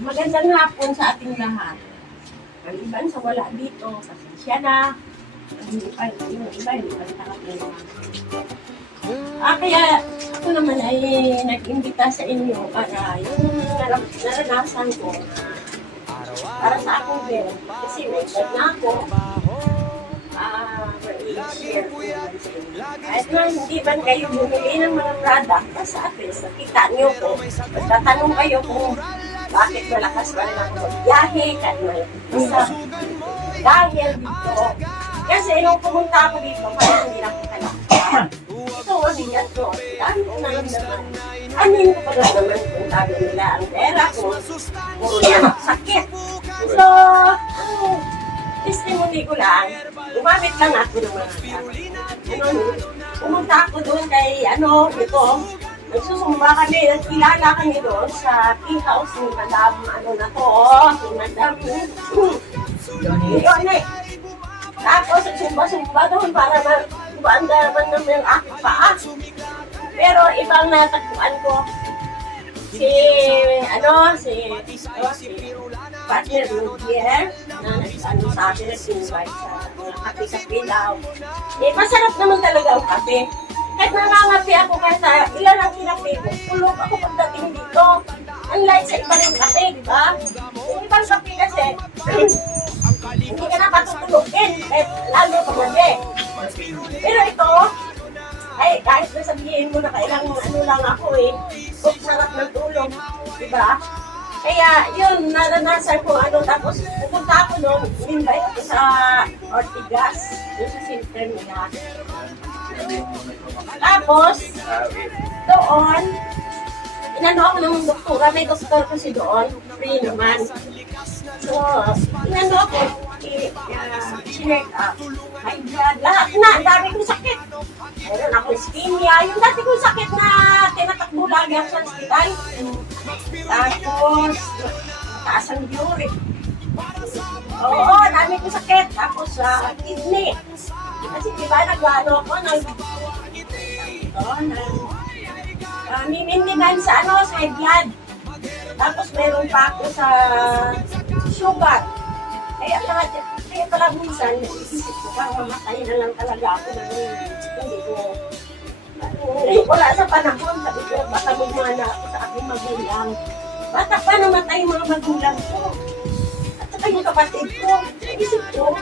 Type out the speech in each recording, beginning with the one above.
Magandang hapon sa ating lahat. Ang iban sa wala dito, pasensya na. Yung iba, hindi pa nakakita. Kaya ako naman ay nag-imbita sa inyo para yung naranasan ko para sa akong girl. Kasi may edad na ako. I-share ko yan sa inyo. Kahit na hindi man kayo bumili ng mga product, sa akin, nakita niyo ko. Magtatanong kayo kung bakit malakas pa rin ako magbiyahe, kahit isa. Dahil dito, kasi nung pumunta ako dito, parang hindi na ako kalaksan. Ito, mabigat ko. Dahil ko naramdaman. Ano yung kapagalaman kung sabi nila ang pera ko, puro na sakit. So, testimony ko lang, gumamit lang ako ng mga pumunta ako doon kay ito, nagsusumba kami, nagkilala kami doon sa tea house ni Madam, si Madam Yone. Tapos, sumba-sumba doon para magbaanda naman naman yung aking paa. Pero ibang natagpuan ko, si partner Rudier, na sa akin, nag-invite sa kape-kape daw. Masarap naman talaga ang kape. Kahit nangangapi ako, kahit ilan ang kinape ko, tulog ako pagdating dito. Unlike sa iba ng kape, di ba? Yung ibang kape kasi, hindi ka na patutulogin, lalo pag gabi. Pero ito, ay kahit na sabihin mo na kailang lang ako sarap ng tulog, di ba? Kaya yun, naranasan ko tapos pupunta ako doon, invite ako sa Ortigas, doon sa center nila. Tapos, doon, inano ako ng doktora, may doktor kasi doon, free naman. So, inano ako, check up, high blood, lahat na, ang dami kong sakit. Meron ako ischemia, yung dati kong sakit na tinatakbo lagi ako sa hospital. Tapos, taas ang uric. Oo, dami kong sakit. Tapos, kidney. Kasi diba, nag-ano ako, maintenance sa high blood. Tapos, meron pa ako sa sugar. Kaya pala minsan, isip ko, parang mamatay na lang talaga ako na hindi ko. Wala sa panahon, sabi ko, baka magmana ako sa aking magulang. Bata pa namatay yung mga magulang ko. At saka yung kapatid ko, isip ko,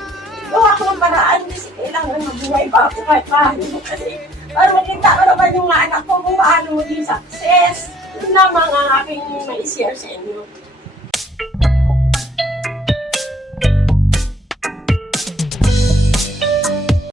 gawa ako ng paraan kasi kailangan mabuhay pa ako kahit paano. Kasi para makita ko naman yung mga anak ko kung paano maging success. Yun naman ang aking ma-share sa inyo.